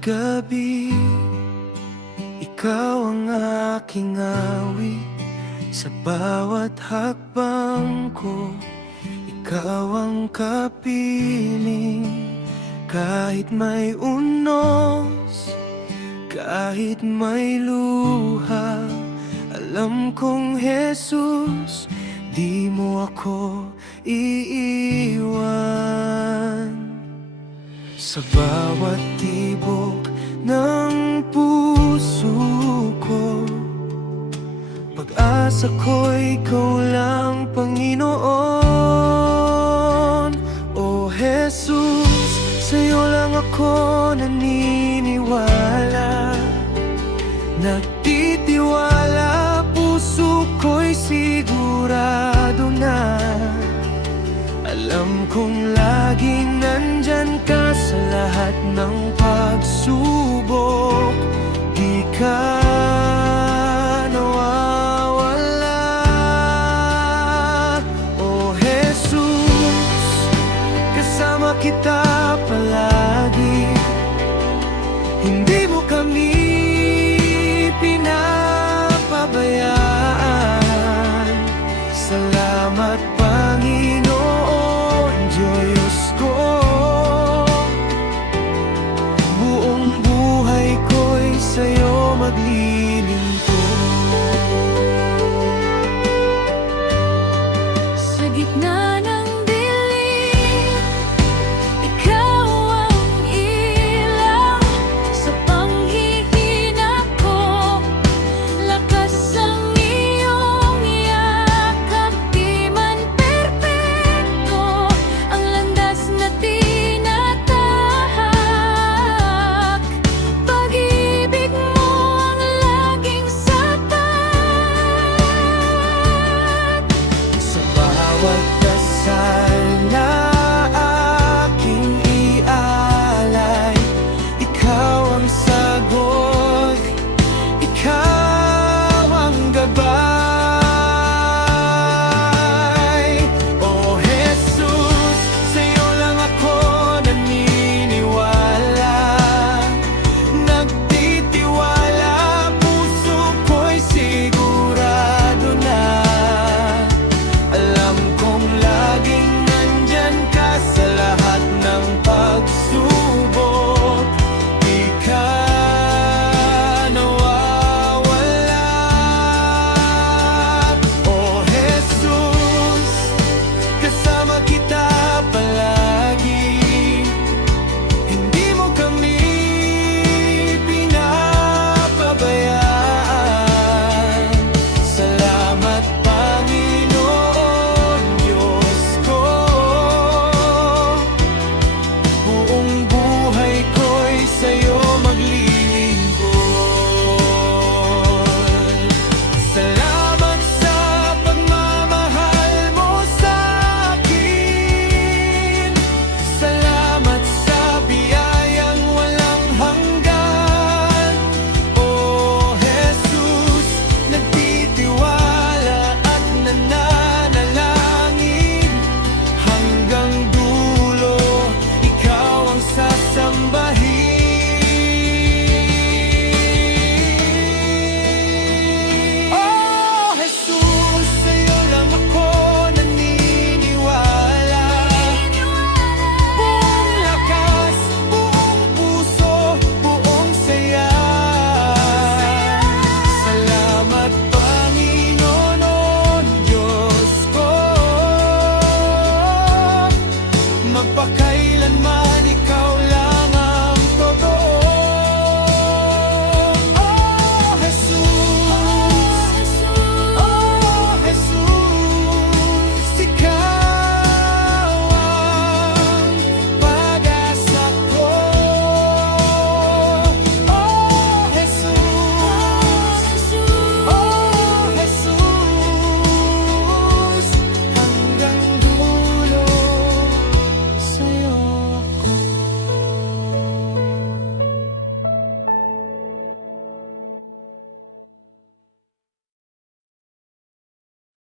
gabi, ikaw ang aking awit. Sa bawat hakbang ko, ikaw ang kapiling. Kahit may unos, kahit may luha, alam kong Jesus, di mo ako iiwan. Sa bawat tibok ng puso ko, pag-asa ko'y ikaw lang, Panginoon. O Jesus, sa'yo lang ako naniniwala. Nagtitiwala, puso ko'y sigurado na. Alam kong laging nandyan ka sa lahat ng pagsubok. Di ka nawawala. O Jesus, kasama kita palagi. Hindi mo kami pinapabayaan.